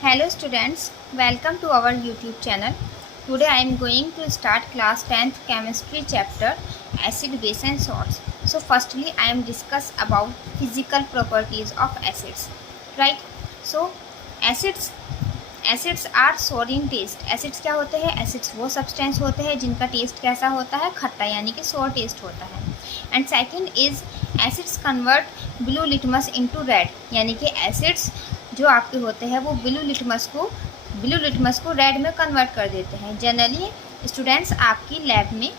Hello students, welcome to our YouTube channel. Today I am going to start class 10th chemistry chapter acid, base and salts. So firstly I am discuss about physical properties of acids, right? So acids are sour in test. Acids क्या होते हैं? Acids वो substance होते हैं जिनका test कैसा होता है? खट्टा, यानी कि सोर टेस्ट होता है. And second is acids convert blue litmus into red, यानी कि एसिड्स जो आपके होते हैं वो ब्लू लिटमस को रेड में कन्वर्ट कर देते हैं. जनरली स्टूडेंट्स आपकी लैब में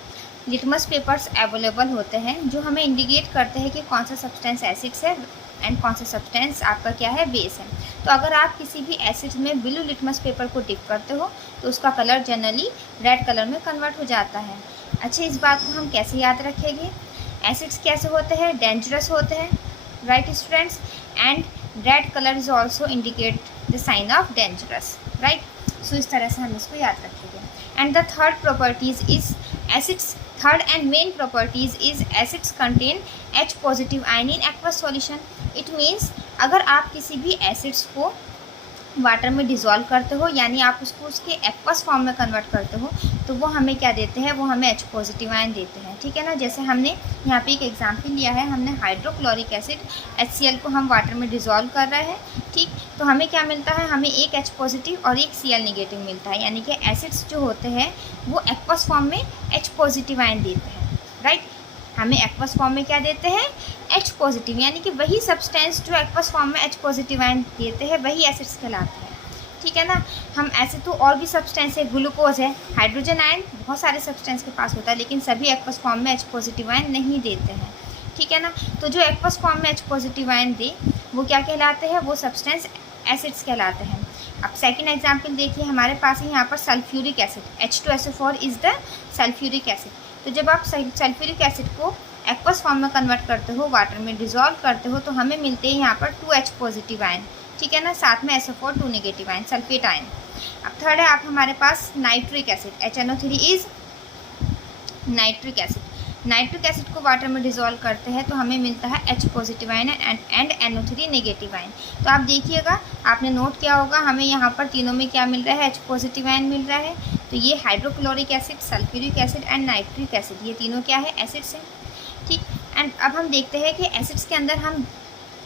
लिटमस पेपर्स अवेलेबल होते हैं जो हमें इंडिकेट करते हैं कि कौन सा सब्सटेंस एसिड्स है एंड कौन सा सब्सटेंस आपका क्या है? बेस है. तो अगर आप किसी भी एसिड में ब्लू लिटमस पेपर को डिप करते हो तो उसका कलर जनरली रेड कलर में कन्वर्ट हो जाता है. अच्छा, इस बात को हम कैसे याद रखेंगे? एसिड्स कैसे होते हैं? डेंजरस होते हैं, right students. And red colour is also indicate the sign of dangerous, right. So इस तरह से हम इसको याद रखेंगे. And the third properties is acids. Third and main properties is acids contain H positive ion in aqueous solution. It means अगर आप किसी भी एसिड्स को वाटर में डिज़ोल्व करते हो, यानी आप उसको उसके एक्वस फॉर्म में कन्वर्ट करते हो, तो वो हमें क्या देते हैं? वो हमें H पॉजिटिव आयन देते हैं, ठीक है ना. जैसे हमने यहाँ पे एक एग्जांपल लिया है, हमने हाइड्रोक्लोरिक एसिड HCl को हम वाटर में डिज़ोल्व कर रहे हैं, ठीक. तो हमें क्या मिलता है? हमें एक H पॉजिटिव और एक Cl नेगेटिव मिलता है, यानी कि एसिड्स जो होते हैं वो एक्वस फॉर्म में H पॉजिटिव आयन देते हैं, राइट. हमें एक्वस फॉर्म में क्या देते हैं? H पॉजिटिव, यानी कि वही सब्सटेंस जो एक्वस फॉर्म में H पॉजिटिव आयन देते हैं वही एसिड्स कहलाते हैं, ठीक है ना. हम ऐसे तो और भी सब्सटेंस है, ग्लूकोज है, हाइड्रोजन आयन बहुत सारे सब्सटेंस के पास होता है, लेकिन सभी एक्वस फॉर्म में H पॉजिटिव आयन नहीं देते हैं, ठीक है ना. तो जो एक्वस फॉर्म में H पॉजिटिव आयन दे वो क्या कहलाते हैं? वो सब्सटेंस एसिड्स कहलाते हैं. अब सेकेंड एग्जाम्पल देखिए, हमारे पास है यहाँ पर sulphuric acid. H2SO4 is the sulphuric acid. तो जब आप सल्फ्यूरिक एसिड को एक्वस फॉर्म में कन्वर्ट करते हो, वाटर में डिज़ोल्व करते हो, तो हमें मिलते हैं यहाँ पर 2H पॉजिटिव आयन, ठीक है ना. साथ में SO4 2 negative ion, sulphate ion. अब थर्ड है आप हमारे पास nitric acid. HNO3 is nitric acid. Nitric acid को वाटर में डिज़ोल्व करते हैं तो हमें मिलता है H positive ion and NO3 negative ion. तो आप देखिएगा, आपने नोट किया होगा, हमें यहाँ पर तीनों में क्या मिल रहा है? H पॉजिटिव आयन मिल रहा है. तो ये hydrochloric acid, sulphuric acid and nitric acid, ये तीनों क्या है? एसिड्स हैं, ठीक. एंड अब हम देखते हैं कि एसिड्स के अंदर हम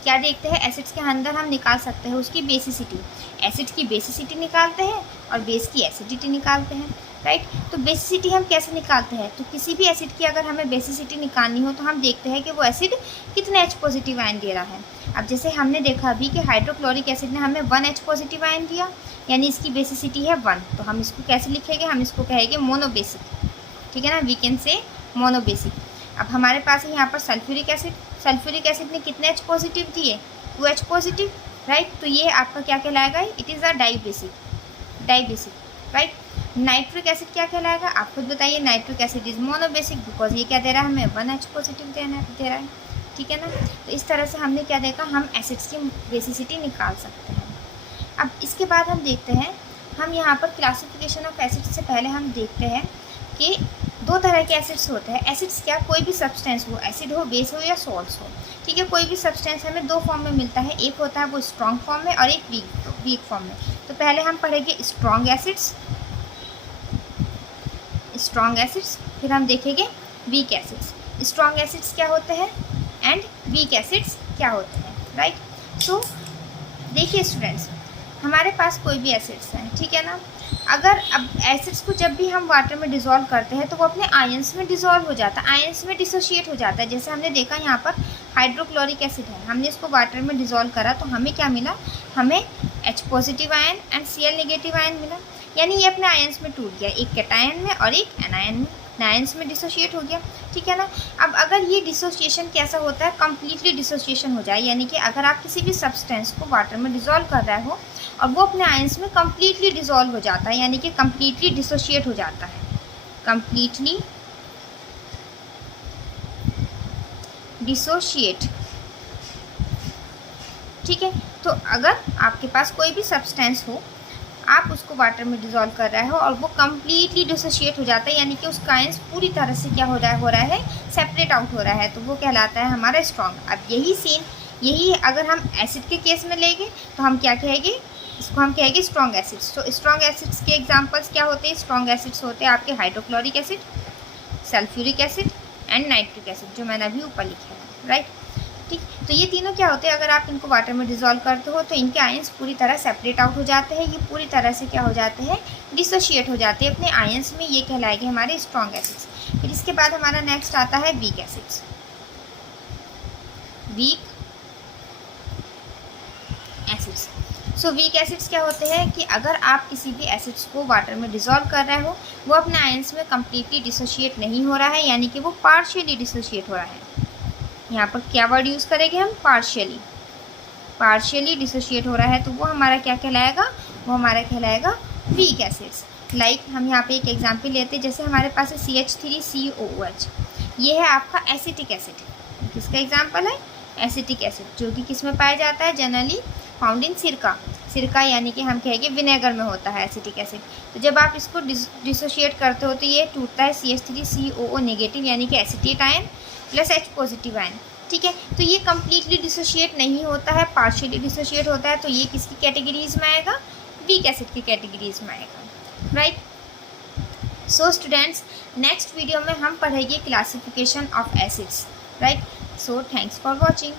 क्या देखते हैं? एसिड्स के अंदर हम निकाल सकते हैं उसकी बेसिसिटी. एसिड्स की बेसिसिटी निकालते हैं और बेस की एसिडिटी निकालते हैं, राइट. तो बेसिसिटी हम कैसे निकालते हैं? तो किसी भी एसिड की अगर हमें बेसिसिटी निकालनी हो तो हम देखते हैं कि वो एसिड कितने H पॉजिटिव आयन दे रहा है. अब जैसे हमने देखा अभी कि हाइड्रोक्लोरिक एसिड ने हमें 1 H पॉजिटिव आयन दिया, यानी इसकी बेसिसिटी है 1. तो हम इसको कैसे लिखेंगे? हम इसको कहेंगे मोनोबेसिक, ठीक है ना. We can say monobasic. अब हमारे पास है यहाँ पर सल्फ्यूरिक एसिड. सल्फ्यूरिक एसिड ने कितने H पॉजिटिव दिए? 2H positive, right. तो ये आपका क्या कहलाएगा? It is a dibasic, right. Nitric acid क्या कहलाएगा? आप खुद बताइए. Nitric acid is monobasic because ये क्या दे रहा है? हमें 1 H पॉजिटिव दे रहा है, ठीक है ना. तो इस तरह से हमने क्या देखा? हम एसिड्स की बेसिसिटी निकाल सकते हैं. अब इसके बाद हम देखते हैं, हम यहाँ पर क्लासिफिकेशन ऑफ एसिड्स से पहले हम देखते हैं कि दो तरह के एसिड्स होते हैं. एसिड्स क्या? कोई भी सब्सटेंस हो, एसिड हो, बेस हो या सॉल्ट्स हो, ठीक है. कोई भी सब्सटेंस हमें दो फॉर्म में मिलता है. एक होता है वो स्ट्रॉन्ग फॉर्म में और एक वीक फॉर्म में. तो पहले हम पढ़ेंगे स्ट्रॉन्ग एसिड्स, फिर हम देखेंगे वीक एसिड्स. स्ट्रॉन्ग एसिड्स क्या होते हैं एंड वीक एसिड्स क्या होते हैं, राइट. सो देखिए स्टूडेंट्स, हमारे पास कोई भी एसिड्स हैं, ठीक है ना. अगर अब एसिड्स को जब भी हम वाटर में डिज़ोल्व करते हैं तो वो अपने आयंस में डिज़ोल्व हो जाता है, आयंस में डिसोशिएट हो जाता है. जैसे हमने देखा यहाँ पर हाइड्रोक्लोरिक एसिड है, हमने इसको वाटर में डिज़ोल्व करा तो हमें क्या मिला? हमें H positive ion and Cl negative ion मिला, यानी ये अपने आयंस में टूट गया, एक कैटायन में और एक एनायन में, आयंस में डिसोशिएट हो गया, ठीक है ना. अब अगर ये डिसोसिएशन कैसा होता है? कम्प्लीटली डिसोसिएशन हो जाए, यानी कि अगर आप किसी भी सब्सटेंस को वाटर में डिज़ोल्व कर रहे हो और वो अपने आयंस में कम्प्लीटली डिज़ोल्व हो जाता है, यानी कि कम्प्लीटली डिसोशिएट हो जाता है, कम्प्लीटली डिसोशिएट, ठीक है. तो अगर आपके पास कोई भी सब्सटेंस हो, आप उसको वाटर में डिज़ोल्व कर रहे हो और वो कम्प्लीटली डिसोशिएट हो जाता है, यानी कि उसका आयंस पूरी तरह से क्या हो रहा है सेपरेट आउट हो रहा है, तो वो कहलाता है हमारा स्ट्रॉन्ग. अब यही अगर हम एसिड के केस में लेंगे तो हम क्या कहेंगे? इसको हम कहेंगे स्ट्रॉन्ग एसिड्स। तो स्ट्रॉन्ग एसिड्स के एग्जांपल्स क्या होते हैं? स्ट्रॉन्ग एसिड्स होते हैं आपके hydrochloric acid, sulphuric acid and nitric acid, जो मैंने अभी ऊपर लिखा है, राइट। ठीक, तो ये तीनों क्या होते हैं, अगर आप इनको वाटर में डिसॉल्व करते हो तो इनके आयंस पूरी तरह सेपरेट आउट हो जाते हैं, ये पूरी तरह से क्या हो जाते हैं, डिसोशिएट हो जाते हैं अपने आयंस में। ये कहलाएंगे हमारे स्ट्रॉन्ग एसिड्स। फिर इसके बाद हमारा नेक्स्ट आता है weak acids. Weak acids. So weak acids क्या होते हैं कि अगर आप किसी भी एसिड्स को वाटर में डिसॉल्व कर रहे हो, वो अपने आयंस में कम्प्लीटली डिसोशिएट नहीं हो रहा है, यानी कि वो पार्शियली डिसोशिएट हो रहा है। यहाँ पर क्या वर्ड यूज़ करेंगे हम? पार्शियली। पार्शियली डिसोशिएट हो रहा है तो वो हमारा क्या कहलाएगा? वो हमारा कहलाएगा वीक एसिड्स। लाइक हम यहाँ पे एक एग्जांपल लेते हैं, जैसे हमारे पास है CH3COOH, ये है आपका एसिटिक एसिड। किसका एग्जांपल है? एसिटिक एसिड, जो कि किस में पाया जाता है? जनरली फाउंड इन सिरका। सिरका यानी कि हम कहेंगे विनेगर में होता है एसिटिक एसिड। तो जब आप इसको डिसोशिएट करते हो तो ये टूटता है CH3COO नेगेटिव यानी कि acetate ion plus H positive ion. ठीक है, तो ये कम्प्लीटली डिसोशिएट नहीं होता है, पार्शियली डिसोशिएट होता है, तो ये किसकी कैटेगरीज में आएगा? वीक एसिड की कैटेगरीज में आएगा, right. So students, next video में हम पढ़ेंगे classification of acids, right. So thanks for watching.